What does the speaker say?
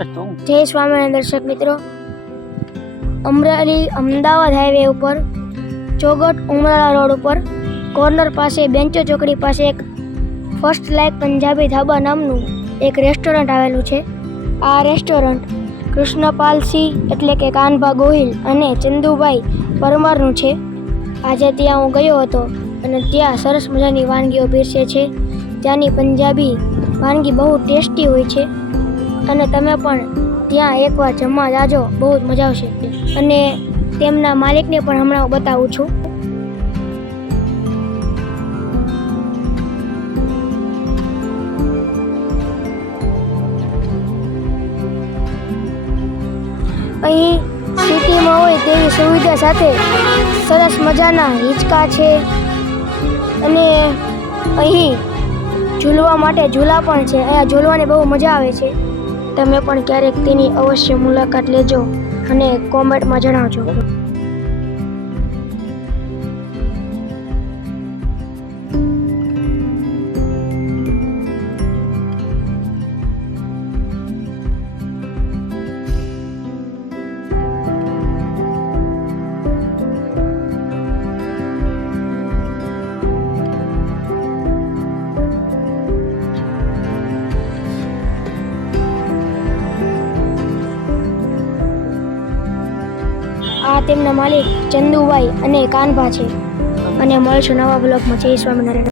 જય સ્વામિનારાયણ દર્શક મિત્રો. અમરેલી અમદાવાદ હાઈવે ઉપર ચોગટ ઉમરાળા રોડ ઉપર કોર્નર પાસે બેન્ચો ચોકડી પાસે એક ફર્સ્ટ લાઈક પંજાબી ધાબા નામનું એક રેસ્ટોરન્ટ આવેલું છે. આ રેસ્ટોરન્ટ કૃષ્ણપાલસિંહ એટલે કે કાનભા ગોહિલ અને ચંદુભાઈ પરમારનું છે. આજે ત્યાં હું ગયો હતો અને ત્યાં સરસ મજાની વાનગીઓ પીરસે છે. ત્યાંની પંજાબી વાનગી બહુ ટેસ્ટી હોય છે. અને તમે પણ ત્યાં એકવાર જમવા જાજો, બહુ જ મજા આવશે. અને તેમના માલિકને પણ હમણાં બતાવું છું. અહીં સિટીમાં હોય તેવી સુવિધા સાથે સરસ મજાના હિંચકા છે. અને અહીં ઝૂલવા માટે ઝૂલા પણ છે. અહીંયા ઝૂલવાની બહુ મજા આવે છે. તમે પણ ક્યારેક તેની અવશ્ય મુલાકાત લેજો અને કોમેન્ટમાં જણાવજો. આ તેમના માલિક ચંદુભાઈ અને કાનભા છે. અને મળશું નવા બ્લોગમાં જય સ્વામિનારાયણ.